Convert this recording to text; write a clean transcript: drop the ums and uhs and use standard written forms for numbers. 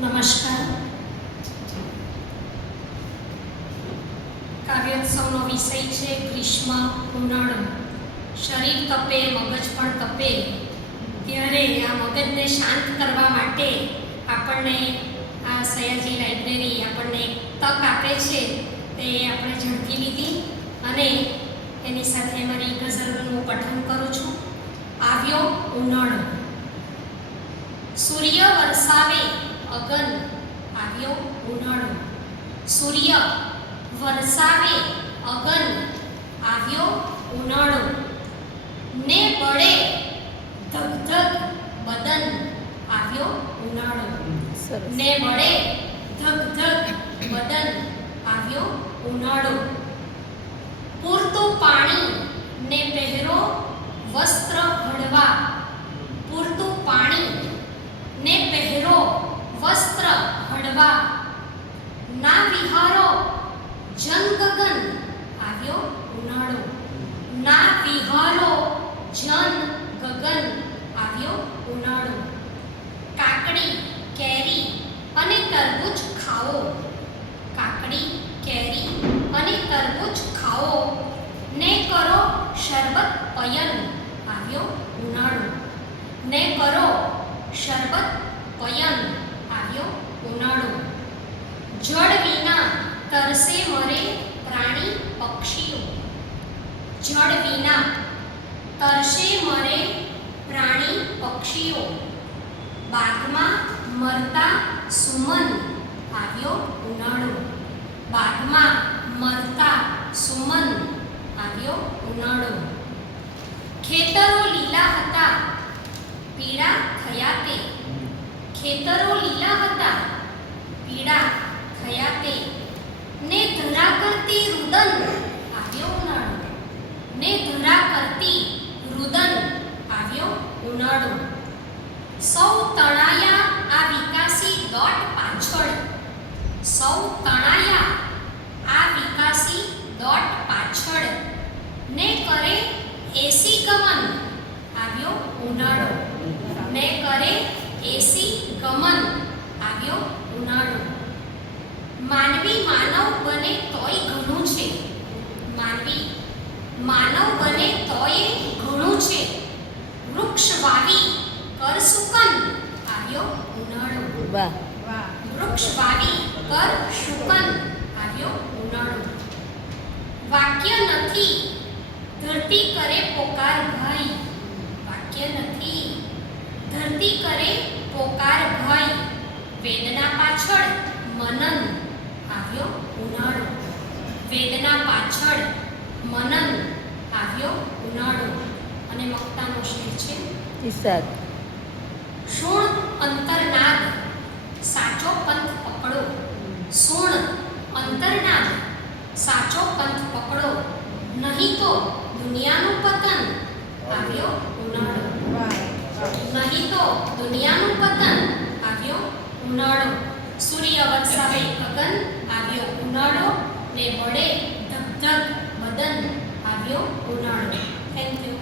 નમસ્કાર. કાવ્યોત્સવનો વિષય છે ગ્રીષ્મ ઉનાળો. શરીર તપે, મગજ પણ તપે, ત્યારે આ મગજને શાંત કરવા માટે આપણને આ સયાજી લાઇબ્રેરી આપણને તક આપે છે. તે આપણે ઝડપી લીધી અને એની સાથે મારી ગઝલનું હું પઠન કરું છું. આવ્યો ઉનાળો. સૂર્ય વરસાવે અગન, આવ્યો ઉનાળો. સૂર્ય વરસાવે અગન, આવ્યો ઉનાળો. ને બળે ધગધગ બદન, આવ્યો ઉનાળો. ને બળે ધગધગ બદન, આવ્યો ઉનાળો. પૂરતું પાણી ને પહેરો વસ્ત્ર હળવા, પૂરતું પાણી ને પહેરો વસ્ત્ર હળવા. ના વિહારો જન ગગન, આવ્યો ઉનાળો. ના વિહારો જન ગગન, આવ્યો ઉનાળો. કાકડી, કેરી અને તરબૂચ ખાઓ, કાકડી, કેરી અને તરબૂચ ખાઓ. ને કરો શરબત પયન, આવ્યો ઉનાળો. ને કરો શરબત પયન, આવ્યો ઉનાળો. જળ વિના તરસે મરે પ્રાણી પક્ષીઓ, જળ વિના તરસે મરે પ્રાણી પક્ષીઓ. બાગમાં મરતા સુમન, આવ્યો ઉનાળો. બાગમાં મરતા સુમન, આવ્યો ઉનાળો. ખેતરો લીલા હતા પીળા થયા તે, ખેતરો લીલા હતા પીળા થયા તે. ને ધરા કરતી રુદન, આવ્યો ઉનાળો. ને ધરા કરતી રુદન, આવ્યો ઉનાળો. સૌ તણાયા આ વિકાસી દોટ પાછળ, સૌ તણાયા આ વિકાસી દોટ પાછળ. ને કરે એસી ગમન, આવ્યો ઉનાળો. ને કરે એસી ગમન, આવ્યો ઉનાળો. માનવી માનવ બને તોય ઘણું છે, માનવી માનવ બને તોય ઘણું છે. વૃક્ષ વાવી કર સુકન, આવ્યો ઉનાળો. વાહ. વૃક્ષ વાવી કર શુકન, આવ્યો ઉનાળો. વાક્ય નથી ધરતી કરે પોકાર ભાઈ, વાક્ય નથી ધરતી કરે પોકાર ભાઈ. વેદના પાછળ મનન, આવ્યો ઉનાળો. વેદના પાછળ મનન, આવ્યો ઉનાળો. અને મક્તાનો શેર છે. ઈશાદ. શૂળ અંતરનાદ સાચો પંથ પકડો, શૂળ અંતરનાદ સાચો પંથ પકડો. નહીં તો દુનિયાનું પતન, આવ્યો ઉનાળો. નહીં તો દુનિયાનું પતન, આવ્યો ઉનાળો. સૂર્ય વરસાવે ગગન, આવ્યો ઉનાળો. ને બળે ધગધગ બદન, આવ્યો ઉનાળો. Thank you.